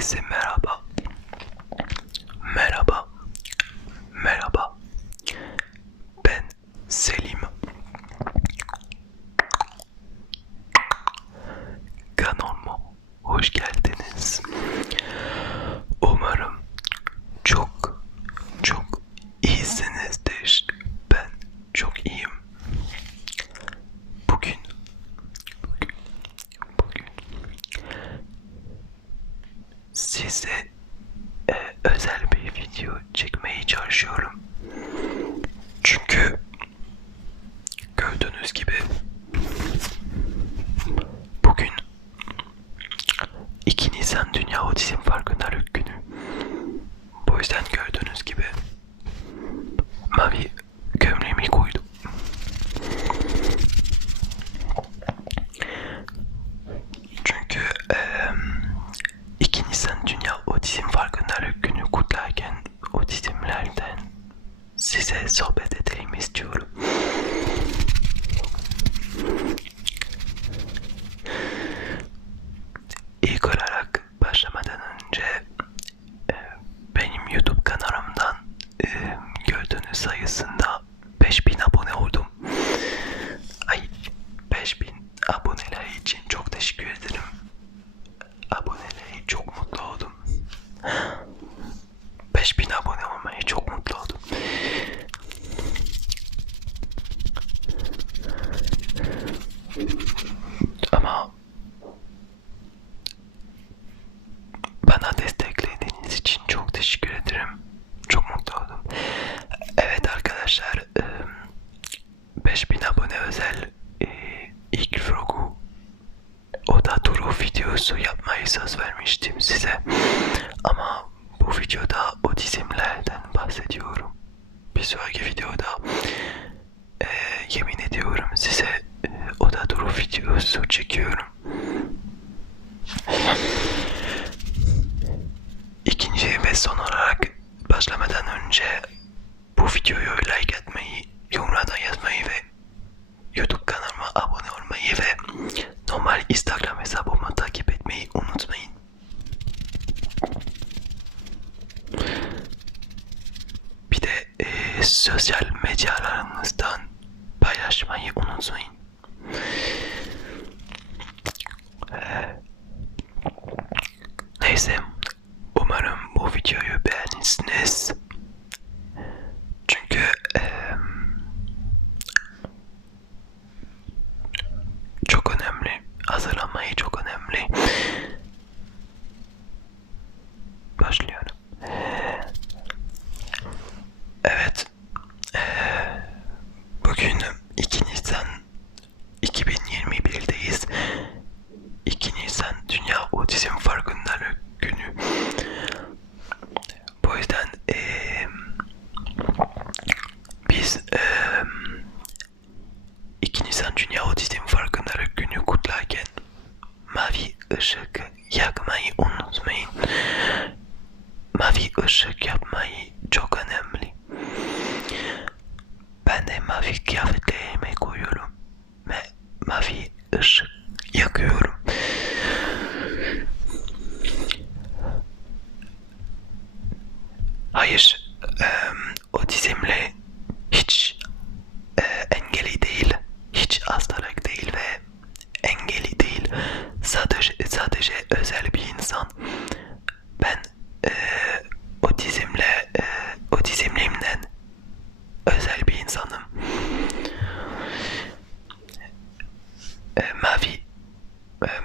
Herkese merhaba. Merhaba. Merhaba. Ben Selim. Kanalıma hoş geldiniz. Umarım çok çok iyisinizdir. Ben çok iyiyim. Bugün bugün size özel bir video çekmeye çalışıyorum. Çünkü gördüğünüz gibi bugün 2 Nisan Dünya Otizm Farkındalık Günü. Bu yüzden gördüğünüz gibi mavi gömleğimi koydum. Çünkü 2 Nisan Dünya Otizm Farkındalık Günü kutlarken otizmlerden size sohbet edelim istiyorum. İlk olarak başlamadan önce benim YouTube kanalımdan gördüğünüz sayısında 5000 abone oldum. 5000 aboneler için çok teşekkür ederim. Aboneleri çok mutlu oldum. 5000 abone olmayı çok mutlu oldum. Ama bana desteklediğiniz için çok teşekkür ederim. Çok mutlu oldum. Evet arkadaşlar, 5000 abone özel ilk vlogu oda turu videosu yapmayı söz vermiştim size. Ama bu videoda otizmlerden bahsediyorum. Bir sonraki videoda yemin ediyorum size oda turu videosu çekiyorum. İkinci ve son olarak başlamadan önce bu videoyu like atmayı, yorumlardan yazmayı ve YouTube kanalıma abone olmayı ve normal Instagram hesabımı takip etmeyi unutmayın. Bir de sosyal medyalarınızdan paylaşmayı unutmayın. Neyse, umarım bu videoyu beğenirsiniz. Çünkü çok önemli. Hazırlanmayı çok önemli. Başlıyorum. Evet. Bugün 2 Nisan 2021'deyiz. 2 Nisan Dünya Otizm Farkındalık Günü. Bu yüzden biz 2 Nisan Dünya Otizm Farkındalık Günü kutlarken mavi ışık yakmayı unutmayın. Mavi ışık yapmayı çok önemli. Ben de mavi kıyafetlerimi koyuyorum ve mavi ışık yakıyorum. Hayır, otizmle hiç engeli değil, hiç hastalık değil ve engeli değil. Sadece özel bir insan. Ben otizmliğimden özel bir insanım.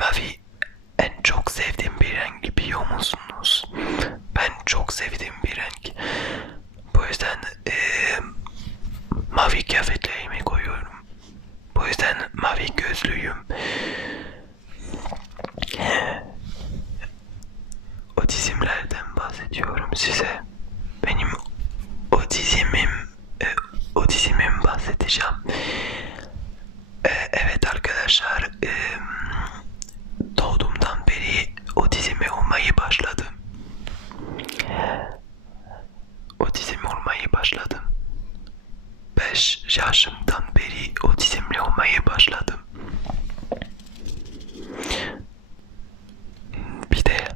Mavi en çok sevdiğim bir renk, biliyor musunuz? Ben çok sevdiğim bir renk. Bu yüzden mavi kıyafetlerimi koyuyorum. Bu yüzden mavi gözlüyüm. Otizmlerden bahsediyorum size. Benim otizmim bahsedeceğim. Evet arkadaşlar, doğduğumdan beri otizmi olmayı başladım. Otizm olmayı başladım. 5 yaşımdan beri otizmli olmayı başladım. Bir de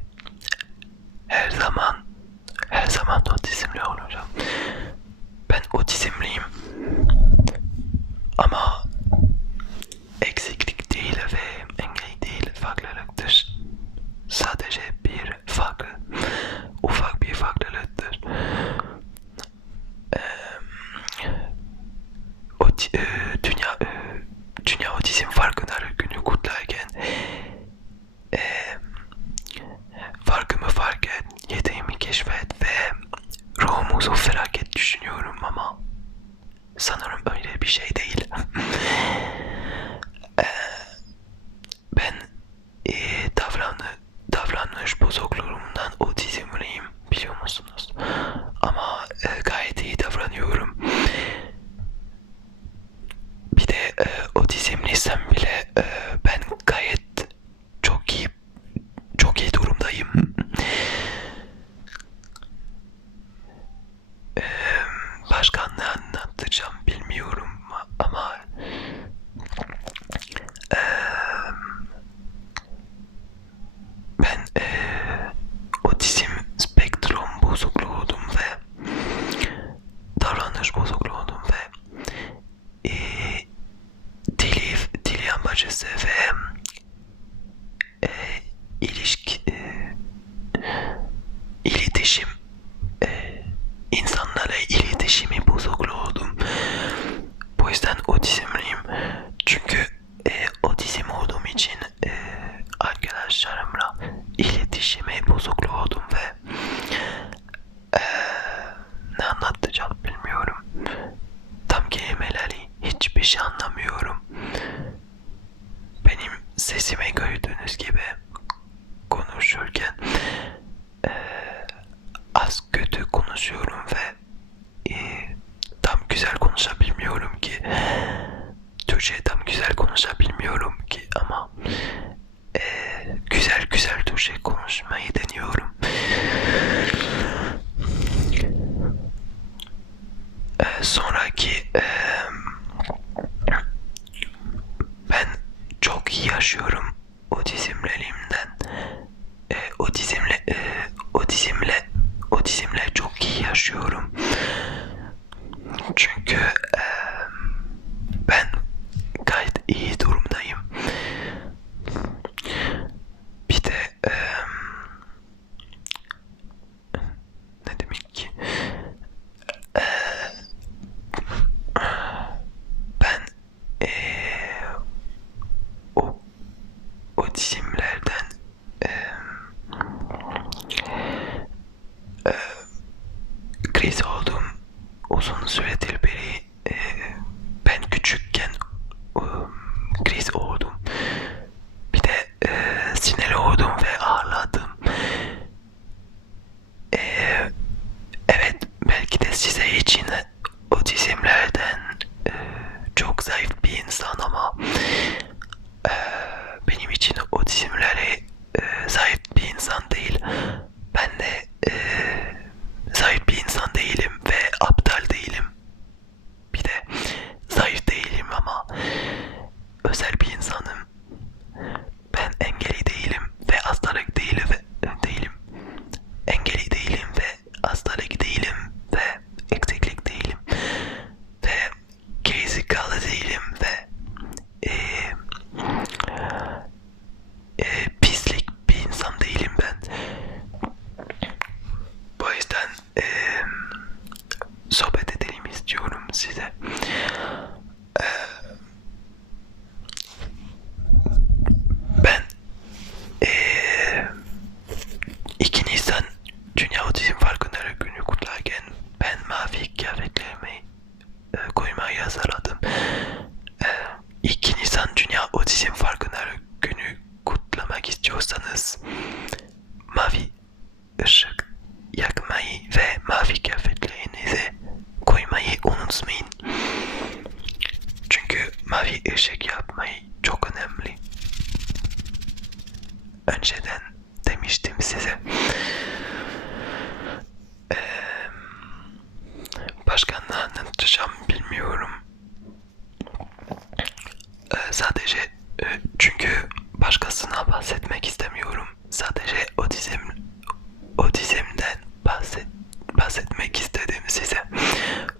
iletişim insanlarla iletişimi bozukluğu oldum. Bu yüzden otizmliyim. Çünkü otizm olduğum için arkadaşlarımla iletişime bozukluğu oldum ve ne anlatacağım bilmiyorum. Tam kelimeleri hiçbir şey anlamıyorum. Benim sesime gördüğünüz gibi konuşurken az kötü konuşuyorum ve tam güzel konuşabilmiyorum ki. Türkçe tam güzel konuşabilmiyorum ki ama güzel güzel Türkçe konuşmayı deniyorum. Sonraki ben çok iyi yaşıyorum otizmlerimden. Otizmle çok iyi yaşıyorum. Çünkü ben gayet iyi durumdayım. Bir de ne demek ki ben o otizmlerden kriz oldum. Uzun süredir beri ben küçükken kriz oldum. Bir de sinirli oldum ve ağladım. Evet, belki de size için otizmlerden çok zayıf bir insan ama benim için otizmleri zayıf bir insan değil. Ben de zayıf bir insan değilim ve aptal değilim. Bir de zayıf değilim ama özel bir insanım. Ben engelli değilim ve hastalık değilim değilim. Engelli değilim ve hastalık değilim ve eksiklik değilim ve gerizekalı değilim ve pislik bir insan değilim ben. Bu yüzden sohbet edelim istiyorum size. Ben 2 Nisan Dünya Otizm Farkındalığı Günü kutlarken ben mavi kıyafetlerimi koymayı hazırladım. 2 Nisan Dünya Otizm Farkındalığı Günü kutlamak istiyorsanız mavi ışık yakmayı ve mavi kıyafetlerinizi koymayı unutmayın. Çünkü mavi ışık yapmayı çok önemli. Önceden demiştim size. Başka ne anlatacağım bilmiyorum. Sadece çünkü başkasına bahsetmek istemiyorum. Sadece otizmden bahsetmek istedim size.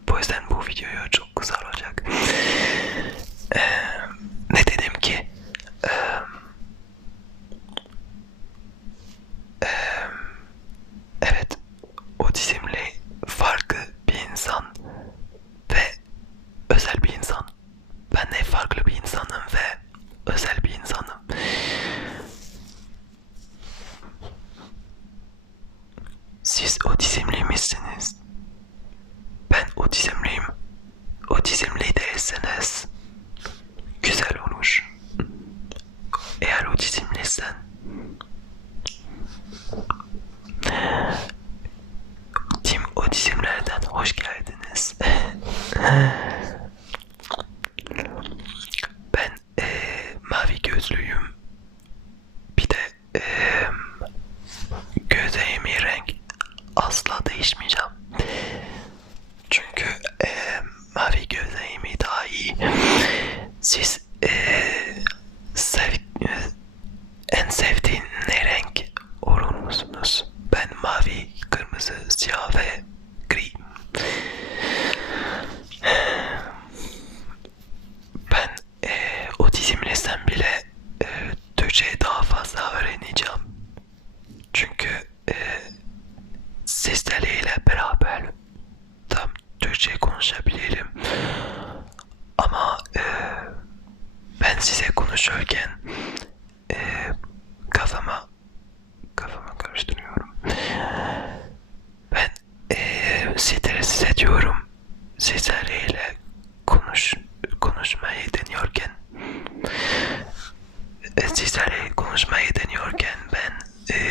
Bu yüzden bu video çok güzel olacak. Ne dedim ki? Evet, otizmle farklı bir insan ve özel bir insan. Ben de farklı bir insanım ve özel bir insanım. Siz otizmli misiniz? Ben otizmliyim. Otizmli değilseniz güzel olur. Eğer otizmliysen tüm otizmlerden hoş geldiniz. Ben mavi gözlüyüm. Bir de gözlerimin renk asla değişmeyeceğim. Çünkü mavi gözlerimi daha iyi. Siz en sevdiğin ne renk olur musunuz? Ben mavi, kırmızı, siyah ve gri.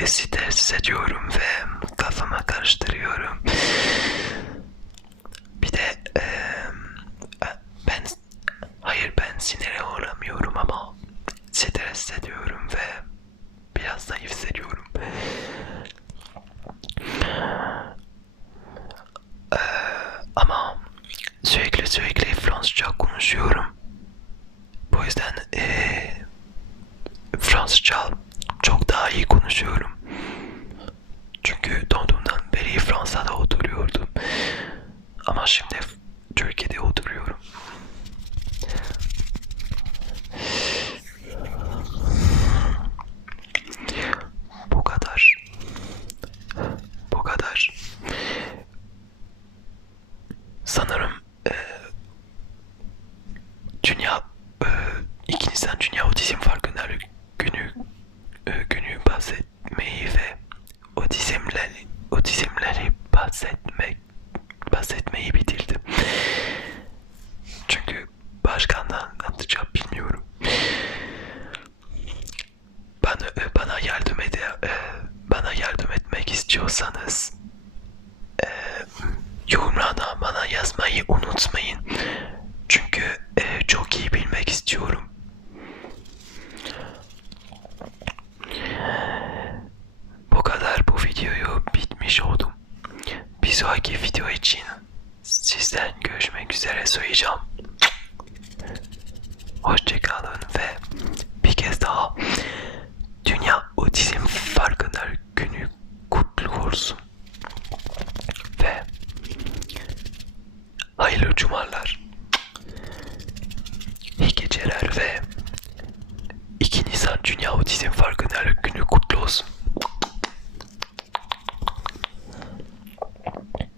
stres hissediyorum ve kafama karıştırıyorum. Bir de ben ben sinire uğramıyorum ama stres hissediyorum ve biraz zayıf hissediyorum. Ama sürekli Fransızca konuşuyorum. Bu yüzden Fransızca çok daha iyi konuşuyorum. Çünkü doğduğumdan beri Fransa'da oturuyordum. Ama şimdi Türkiye'de oturuyorum. Bu kadar. Bu kadar. Sanırım Dünya 2 Nisan Dünya Otizm Farkındalık günü bahsetmeyi ve otizmleri bahsetmeyi bitirdim. Çünkü başka ne anlatacağım bilmiyorum. Bana yardım etmek istiyorsanız yorumlarda bana yazmayı unutmayın. Çünkü çok iyi bilmek istiyorum. Bu kadar, bu videoyu bitmiş oldum. Bir sonraki video için sizden görüşmek üzere söyleyeceğim. Hoşçakalın ve bir kez daha Dünya Otizm Farkındalık Günü kutlu olsun. Ve hayırlı cumalar, iyi geceler ve 2 Nisan Dünya Otizm Farkındalık